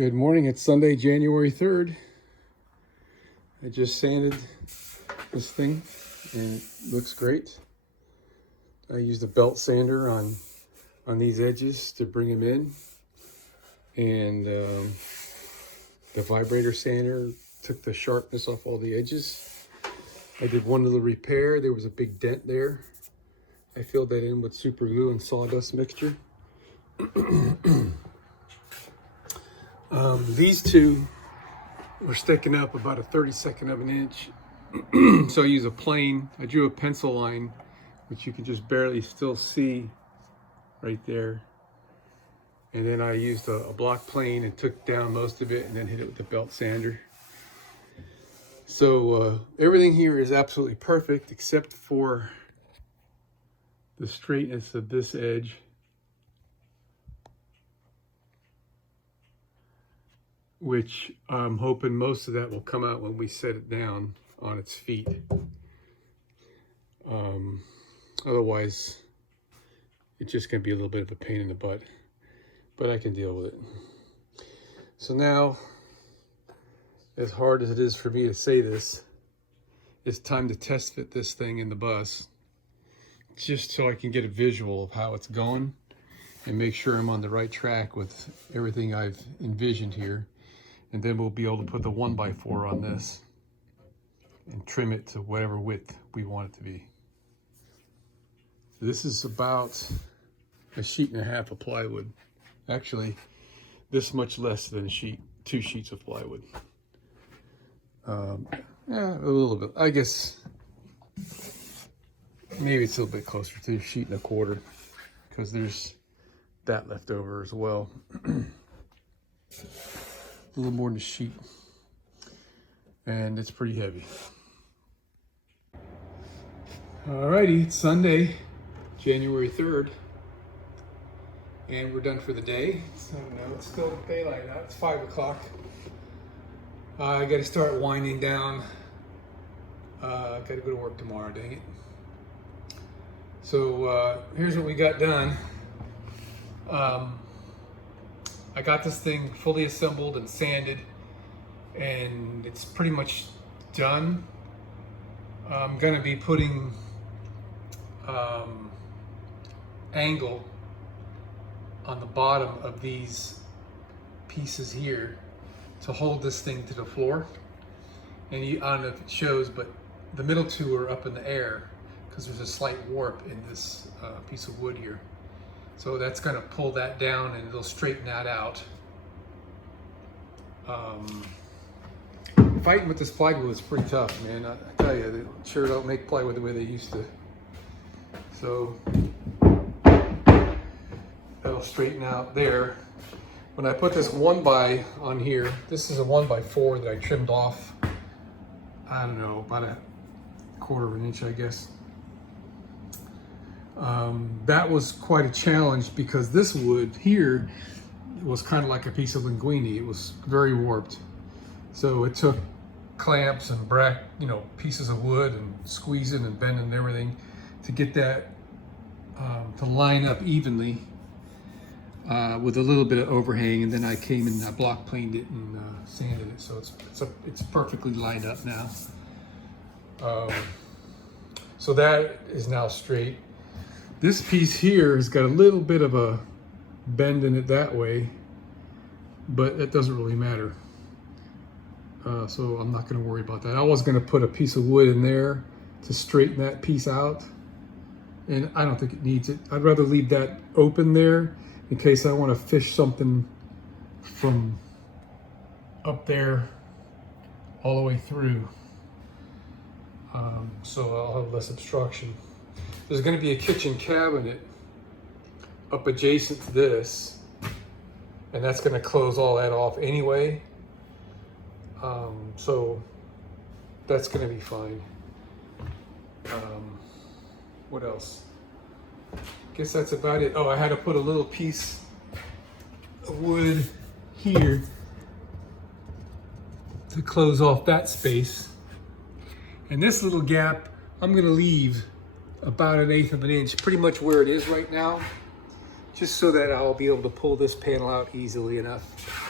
Good morning, it's Sunday, January 3rd. I just sanded this thing and it looks great. I used a belt sander on these edges to bring them in. And the vibrator sander took the sharpness off all the edges. I did one little repair. There was a big dent there. I filled that in with super glue and sawdust mixture. These two were sticking up about a 32nd of an inch. So I use a plane. I drew a pencil line, which you can just barely still see right there. And then I used a block plane and took down most of it and then hit it with the belt sander. So everything here is absolutely perfect except for the straightness of this edge. Which I'm hoping most of that will come out when we set it down on its feet. Otherwise, it's just gonna be a little bit of a pain in the butt, but I can deal with it. So now, as hard as it is for me to say this, it's time to test fit this thing in the bus, just so I can get a visual of how it's going and make sure I'm on the right track with everything I've envisioned here. And then we'll be able to put the 1x4 on this and trim it to whatever width we want it to be. This is about a 1.5 sheets of plywood. Actually, this much less than a sheet, 2 sheets of plywood. Yeah, a little bit. I guess maybe it's a little bit closer to 1.25 sheets because there's that left over as well. A little more than a sheet, and it's pretty heavy. Alrighty, it's Sunday, January 3rd, and we're done for the day. So no, it's still daylight out. It's 5 o'clock. I got to start winding down. Got to go to work tomorrow. Dang it. So here's what we got done. I got this thing fully assembled and sanded, and it's pretty much done. I'm gonna be putting angle on the bottom of these pieces here to hold this thing to the floor. And I don't know if it shows, but the middle two are up in the air because there's a slight warp in this piece of wood here. So that's gonna pull that down and it'll straighten that out. Fighting with this plywood is pretty tough, man. I tell you, they sure don't make plywood the way they used to. So that'll straighten out there. When I put this 1x on here, this is a 1x4 that I trimmed off, I don't know, about a 1/4 of an inch, I guess. That was quite a challenge because this wood here was kind of like a piece of linguine. It was very warped. So it took clamps and pieces of wood and squeezing and bending and everything to get that to line up evenly with a little bit of overhang. And then I came and I block planed it and sanded it. So it's perfectly lined up now. So that is now straight. This piece here has got a little bit of a bend in it that way, but that doesn't really matter. So I'm not gonna worry about that. I was gonna put a piece of wood in there to straighten that piece out, and I don't think it needs it. I'd rather leave that open there in case I wanna fish something from up there all the way through. So I'll have less obstruction. There's going to be a kitchen cabinet up adjacent to this, and that's going to close all that off anyway. So that's going to be fine. What else? Guess that's about it. Oh, I had to put a little piece of wood here to close off that space. And this little gap, I'm going to leave about 1/8 of an inch, pretty much where it is right now, just so that I'll be able to pull this panel out easily enough.